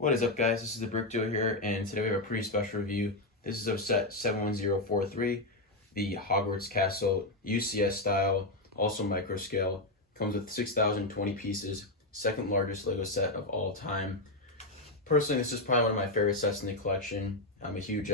What is up, guys? This is the Brick Duo here, and today we have a pretty special review. This is of set 71043, the Hogwarts Castle, UCS style, also micro scale. Comes with 6,020 pieces, second largest Lego set of all time. Personally, this is probably one of my favorite sets in the collection. I'm a huge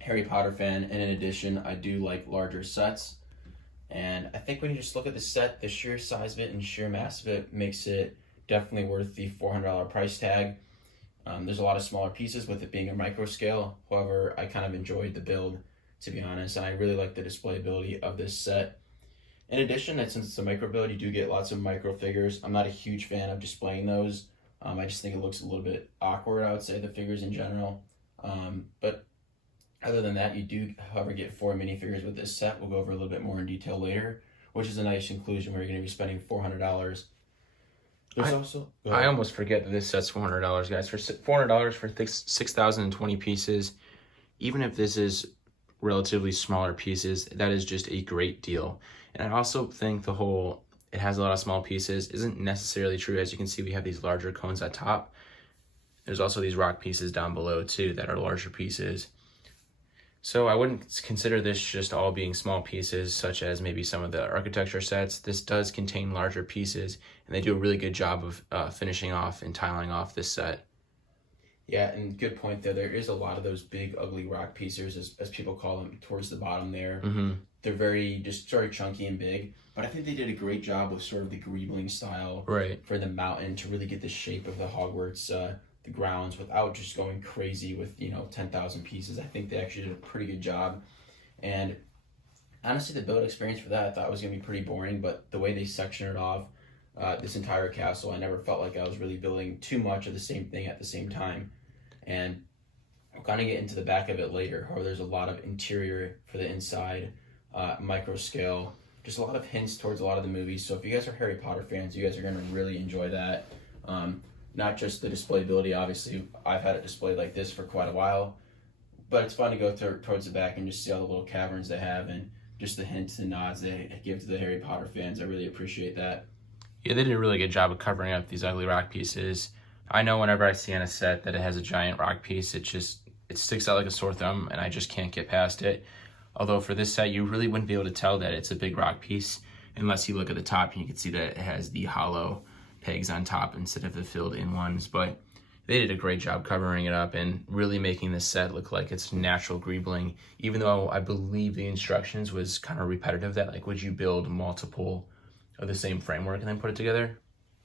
Harry Potter fan, and in addition, I do like larger sets. And I think when you just look at the set, the sheer size of it and sheer mass of it makes it definitely worth the $400 price tag. There's a lot of smaller pieces with it being a micro scale. However, I kind of enjoyed the build, to be honest, and I really like the display ability of this set. In addition, that since it's a micro build, you do get lots of micro figures. I'm not a huge fan of displaying those. I just think it looks a little bit awkward, I would say, the figures in general. But other than that, you do, however, get 4 minifigures with this set. We'll go over a little bit more in detail later, which is a nice inclusion where you're going to be spending $400. I almost forget that this set's $400, guys. For $400 for 6,020 pieces, even if this is relatively smaller pieces, that is just a great deal. And I also think it has a lot of small pieces isn't necessarily true. As you can see, we have these larger cones at top. There's also these rock pieces down below too that are larger pieces. So I wouldn't consider this just all being small pieces, such as maybe some of the architecture sets. This does contain larger pieces, and they do a really good job of finishing off and tiling off this set. Yeah, and good point there. There is a lot of those big, ugly rock pieces, as people call them, towards the bottom there. Mm-hmm. They're very chunky and big, but I think they did a great job with sort of the greebling style for the mountain to really get the shape of the Hogwarts the grounds without just going crazy with 10,000 pieces. I think they actually did a pretty good job, and honestly the build experience for that I thought was going to be pretty boring, but the way they sectioned it off, this entire castle, I never felt like I was really building too much of the same thing at the same time. And I'll kind of get into the back of it later. However, there's a lot of interior for the inside, micro scale, just a lot of hints towards a lot of the movies. So if you guys are Harry Potter fans, you guys are going to really enjoy that. Not just the displayability, obviously, I've had it displayed like this for quite a while, but it's fun to go towards the back and just see all the little caverns they have and just the hints and nods they give to the Harry Potter fans. I really appreciate that. Yeah, they did a really good job of covering up these ugly rock pieces. I know whenever I see on a set that it has a giant rock piece, it sticks out like a sore thumb, and I just can't get past it. Although for this set, you really wouldn't be able to tell that it's a big rock piece unless you look at the top and you can see that it has the hollow pegs on top instead of the filled in ones. But they did a great job covering it up and really making this set look like it's natural greebling, even though I believe the instructions was kind of repetitive, that like, would you build multiple of the same framework and then put it together?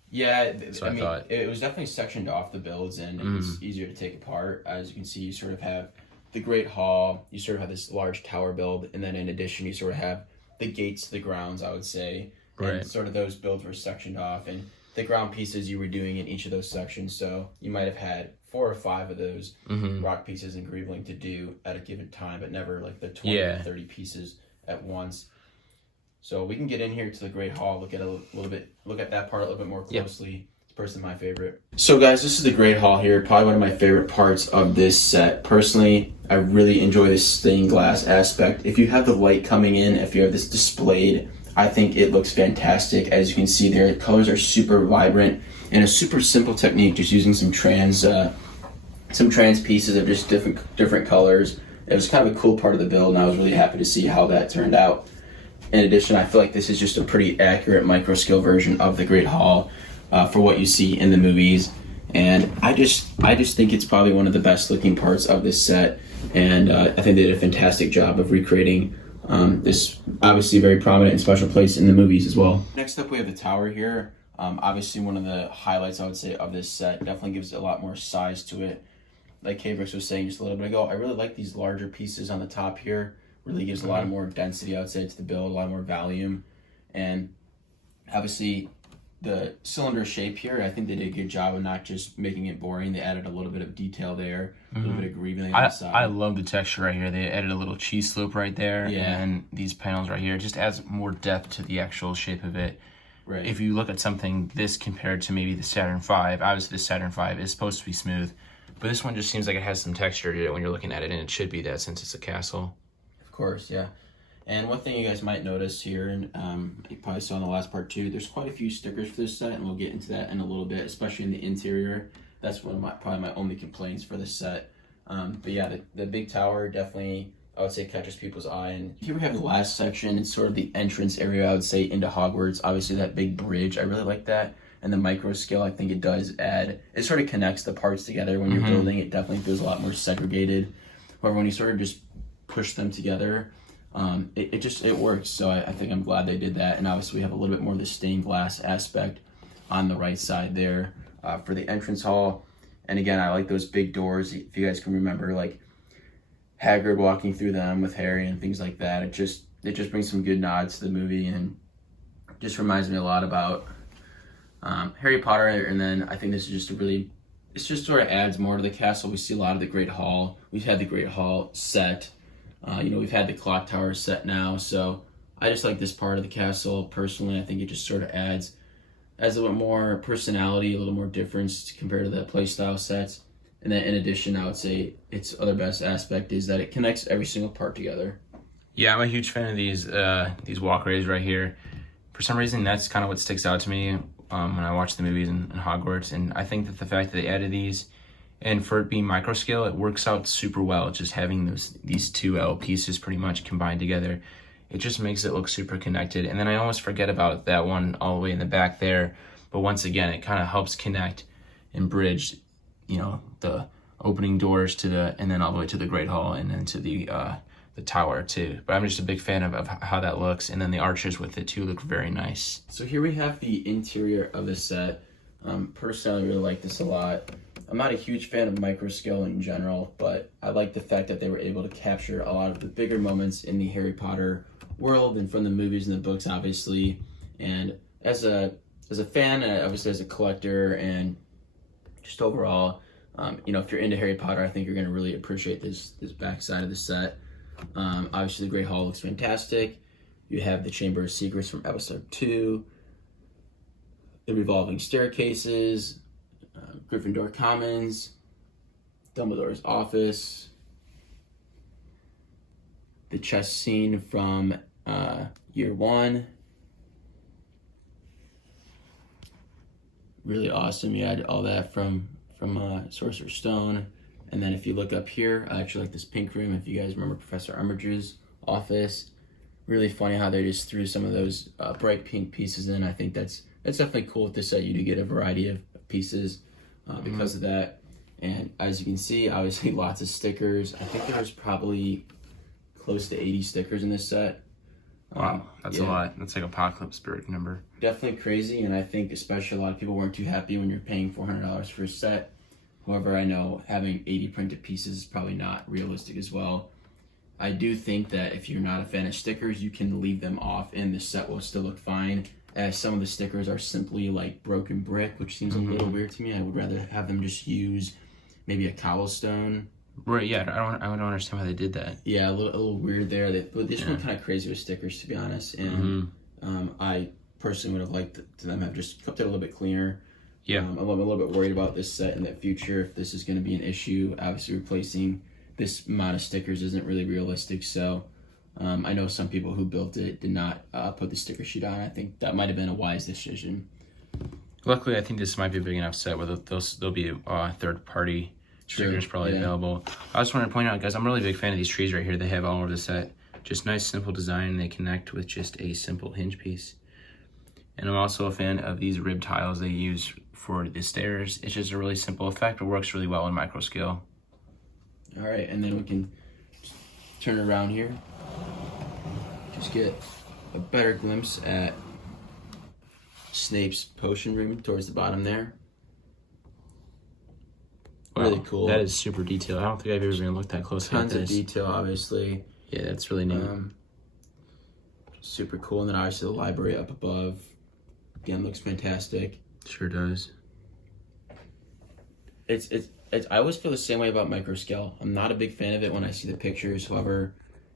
Yeah, I mean, it was definitely sectioned off the builds, and it was easier to take apart. As you can see, you sort of have the Great Hall, you sort of have this large tower build, and then in addition, you sort of have the gates to the grounds, I would say. Right. And sort of those builds were sectioned off, and the ground pieces you were doing in each of those sections. So you might have had 4 or 5 of those rock pieces in greebling to do at a given time, but never like the 20 or 30 pieces at once. So we can get in here to the Great Hall, look at that part a little bit more closely. Yep. It's personally my favorite. So guys, this is the Great Hall here, probably one of my favorite parts of this set. Personally, I really enjoy this stained glass aspect. If you have the light coming in, if you have this displayed, I think it looks fantastic. As you can see there, the colors are super vibrant and a super simple technique, just using some trans pieces of just different colors. It was kind of a cool part of the build, and I was really happy to see how that turned out. In addition, I feel like this is just a pretty accurate micro scale version of the Great Hall for what you see in the movies, and I just think it's probably one of the best looking parts of this set, and I think they did a fantastic job of recreating this obviously very prominent and special place in the movies as well. Next up, we have the tower here. Obviously, one of the highlights, I would say, of this set. Definitely gives it a lot more size to it. Like K-Brooks was saying just a little bit ago, I really like these larger pieces on the top here. Really gives a lot more density, I would say, to the build, a lot more volume. And obviously, the cylinder shape here, I think they did a good job of not just making it boring. They added a little bit of detail there, a little bit of greebling on the side. I love the texture right here. They added a little cheese slope right there, and these panels right here. It just adds more depth to the actual shape of it. Right. If you look at something this compared to maybe the Saturn V, obviously the Saturn V is supposed to be smooth, but this one just seems like it has some texture to it when you're looking at it, and it should be that since it's a castle. Of course, yeah. And one thing you guys might notice here, and you probably saw in the last part too, there's quite a few stickers for this set, and we'll get into that in a little bit, especially in the interior. that's one of probably my only complaints for this set. But yeah, the big tower definitely, I would say, catches people's eye. And here we have the last section. It's sort of the entrance area, I would say, into Hogwarts. Obviously, that big bridge, I really like that. And the micro scale, I think it does add, it sort of connects the parts together. When you're building, it definitely feels a lot more segregated. However, when you sort of just push them together, it works. So I think I'm glad they did that. And obviously, we have a little bit more of the stained glass aspect on the right side there for the entrance hall. And again, I like those big doors. If you guys can remember, like Hagrid walking through them with Harry and things like that. It just brings some good nods to the movie and just reminds me a lot about Harry Potter. And then I think this is just it just sort of adds more to the castle. We see a lot of the Great Hall. We've had the Great Hall set. We've had the clock tower set now. So I just like this part of the castle personally. I think it just sort of adds a little bit more personality, a little more difference compared to the playstyle sets. And then in addition, I would say its other best aspect is that it connects every single part together. Yeah, I'm a huge fan of these walkways right here. For some reason, that's kind of what sticks out to me when I watch the movies in Hogwarts. And I think that the fact that they added these, and for it being micro scale, it works out super well. Just having these two L pieces pretty much combined together, it just makes it look super connected. And then I almost forget about that one all the way in the back there. But once again, it kind of helps connect and bridge, the opening doors and then all the way to the Great Hall and then to the tower too. But I'm just a big fan of how that looks. And then the arches with it too look very nice. So here we have the interior of the set. Personally, I really like this a lot. I'm not a huge fan of micro scale in general, but I like the fact that they were able to capture a lot of the bigger moments in the Harry Potter world and from the movies and the books, obviously. And as a fan, and obviously as a collector, and just overall, if you're into Harry Potter, I think you're going to really appreciate this back side of the set. Obviously, the Great Hall looks fantastic. You have the Chamber of Secrets from Episode 2, the revolving staircases, Gryffindor Commons, Dumbledore's office, the chess scene from Year 1. Really awesome. You had all that from Sorcerer's Stone. And then if you look up here, I actually like this pink room. If you guys remember Professor Umbridge's office, really funny how they just threw some of those bright pink pieces in. I think that's definitely cool with this set. You do get a variety of pieces because of that. And as you can see, obviously lots of stickers. I think there's probably close to 80 stickers in this set. Wow, that's a lot. That's like Apocalypse Spirit number. Definitely crazy, and I think especially a lot of people weren't too happy when you're paying $400 for a set. However, I know having 80 printed pieces is probably not realistic as well. I do think that if you're not a fan of stickers, you can leave them off and the set will still look fine, as some of the stickers are simply like broken brick, which seems a little weird to me. I would rather have them just use maybe a cobblestone. Right, yeah, I don't understand why they did that. Yeah, a little weird there. But this one kind of crazy with stickers, to be honest. And I personally would have liked to them have just kept it a little bit cleaner. Yeah. I'm a little bit worried about this set in the future, if this is going to be an issue. Obviously, replacing this amount of stickers isn't really realistic. So I know some people who built it did not put the sticker sheet on. I think that might have been a wise decision. Luckily, I think this might be a big enough set where there'll be third-party stickers probably available. I just wanted to point out, guys, I'm a really big fan of these trees right here. They have all over the set. Just nice, simple design. They connect with just a simple hinge piece. And I'm also a fan of these rib tiles they use for the stairs. It's just a really simple effect. It works really well in micro scale. All right, and then we can turn around here. Just get a better glimpse at Snape's potion room towards the bottom there. Really cool. That is super detailed. I don't think I've ever even looked that closely at this. Tons of detail, obviously. Yeah, that's really neat. Super cool. And then obviously the library up above. Again, looks fantastic. Sure does. I always feel the same way about micro scale. I'm not a big fan of it when I see the pictures. However,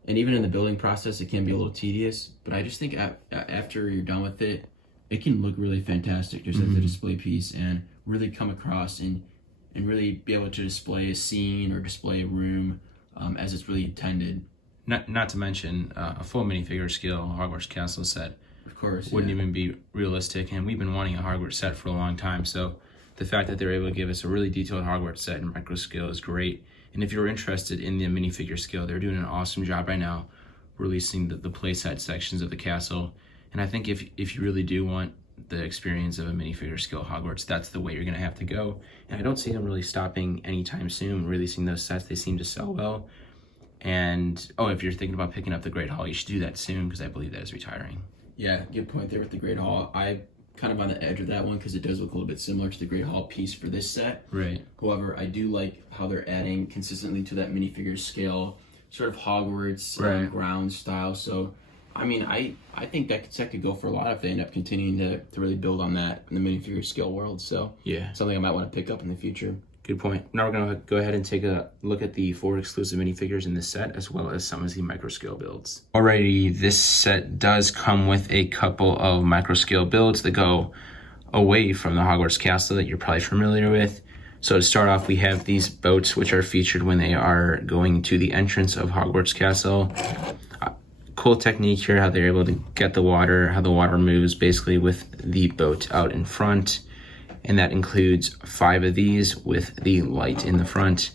and even in the building process, it can be a little tedious. But I just think after you're done with it, it can look really fantastic just as a display piece and really come across and really be able to display a scene or display a room as it's really intended. Not to mention a full minifigure scale Hogwarts Castle set. Of course, wouldn't even be realistic, and we've been wanting a Hogwarts set for a long time. So the fact that they're able to give us a really detailed Hogwarts set in micro scale is great. And if you're interested in the minifigure scale, they're doing an awesome job right now releasing the playset sections of the castle. And I think if you really do want the experience of a minifigure scale Hogwarts, that's the way you're going to have to go. And I don't see them really stopping anytime soon releasing those sets. They seem to sell well. And if you're thinking about picking up the Great Hall, you should do that soon, because I believe that is retiring. Yeah, good point there with the Great Hall. I kind of on the edge of that one because it does look a little bit similar to the Great Hall piece for this set. Right. However, I do like how they're adding consistently to that minifigure scale, sort of Hogwarts ground style. So, I mean, I think that set could go for a lot if they end up continuing to really build on that in the minifigure scale world. So, yeah, something I might want to pick up in the future. Good point. Now we're going to go ahead and take a look at the 4 exclusive minifigures in this set, as well as some of the micro scale builds. Alrighty, this set does come with a couple of micro scale builds that go away from the Hogwarts castle that you're probably familiar with. So to start off, we have these boats, which are featured when they are going to the entrance of Hogwarts castle. Cool technique here, how they're able to get the water, how the water moves basically with the boat out in front. And that includes 5 of these with the light in the front.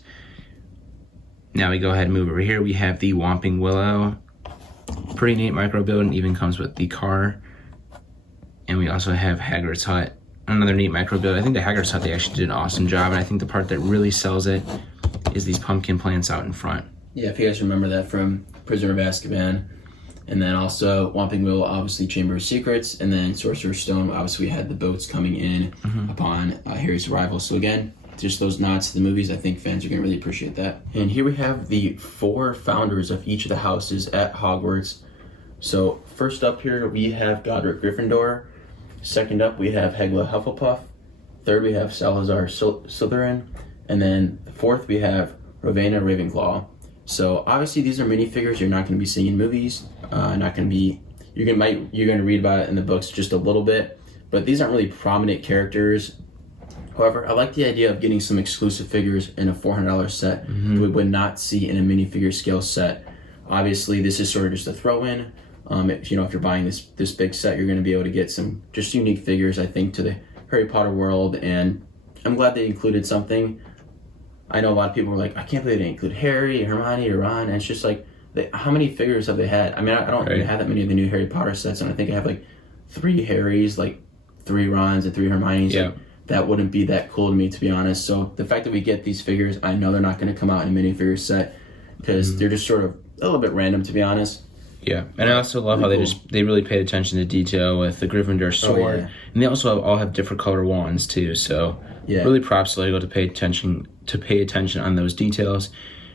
Now we go ahead and move over here. We have the Whomping Willow. Pretty neat micro build, and even comes with the car. And we also have Hagrid's Hut. Another neat micro build. I think the Hagrid's Hut, they actually did an awesome job. And I think the part that really sells it is these pumpkin plants out in front. Yeah, if you guys remember that from Prisoner of Azkaban. And then also Whomping Willow, obviously Chamber of Secrets, and then Sorcerer's Stone. Obviously, we had the boats coming in upon Harry's arrival. So again, just those nods to the movies. I think fans are going to really appreciate that. And here we have the 4 founders of each of the houses at Hogwarts. So first up here, we have Godric Gryffindor. Second up, we have Hegla Hufflepuff. Third, we have Salazar Slytherin. And then fourth, we have Rowena Ravenclaw. So obviously these are minifigures you're not going to be seeing in movies. Not going to be. You're going to read about it in the books just a little bit, but these aren't really prominent characters. However, I like the idea of getting some exclusive figures in a $400 set that we would not see in a minifigure scale set. Obviously, this is sort of just a throw-in. If you're buying this big set, you're going to be able to get some just unique figures, I think, to the Harry Potter world, and I'm glad they included something. I know a lot of people were like, I can't believe they didn't include Harry, Hermione, or Ron, and it's just like, how many figures have they had? I mean, I don't really have that many of the new Harry Potter sets, and I think I have like 3 Harrys, like 3 Rons, and 3 Hermiones. Yeah. Like, that wouldn't be that cool to me, to be honest. So the fact that we get these figures, I know they're not going to come out in a minifigure set because they're just sort of a little bit random, to be honest. Yeah, and I also love how they really paid attention to detail with the Gryffindor sword, and they also all have different color wands too. So really props to Lego to pay attention on those details,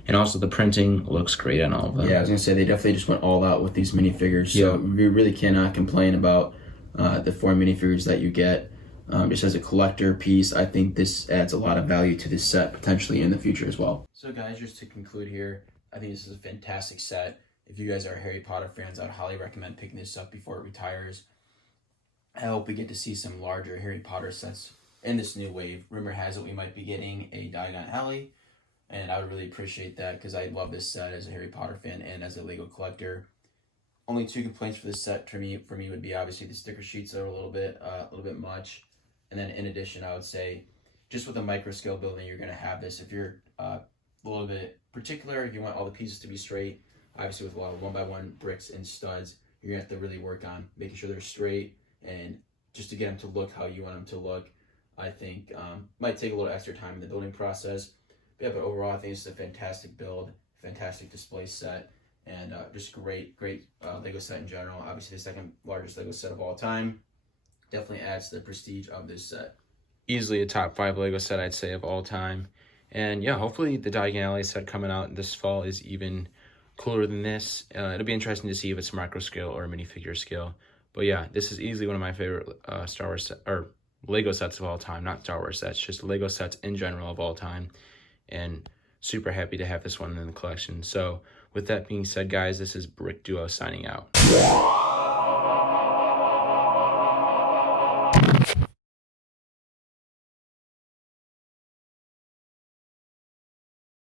and also the printing looks great on all of them. Yeah, I was gonna say they definitely just went all out with these minifigures. So we really cannot complain about the 4 minifigures that you get. Just as a collector piece, I think this adds a lot of value to this set potentially in the future as well. So guys, just to conclude here, I think this is a fantastic set. If you guys are Harry Potter fans, I'd highly recommend picking this up before it retires. I hope we get to see some larger Harry Potter sets in this new wave. Rumor has it we might be getting a Diagon Alley, and I would really appreciate that because I love this set as a Harry Potter fan and as a Lego collector. Only 2 complaints for this set for me would be obviously the sticker sheets are a little bit much, and then in addition, I would say just with a micro scale building, you're going to have this. If you're a little bit particular, if you want all the pieces to be straight, obviously with a lot of 1x1 bricks and studs, you're going to have to really work on making sure they're straight, and just to get them to look how you want them to look, I think might take a little extra time in the building process. But overall, I think it's a fantastic build, fantastic display set, and just great Lego set in general. Obviously the second largest Lego set of all time. Definitely adds to the prestige of this set. Easily a top 5 Lego set, I'd say, of all time. And yeah, hopefully the Diagon Alley set coming out this fall is even cooler than this. It'll be interesting to see if it's micro scale or minifigure scale. But yeah, this is easily one of my favorite Star Wars or Lego sets of all time. Not Star Wars sets, just Lego sets in general of all time. And super happy to have this one in the collection. So with that being said, guys, this is Brick Duo signing out.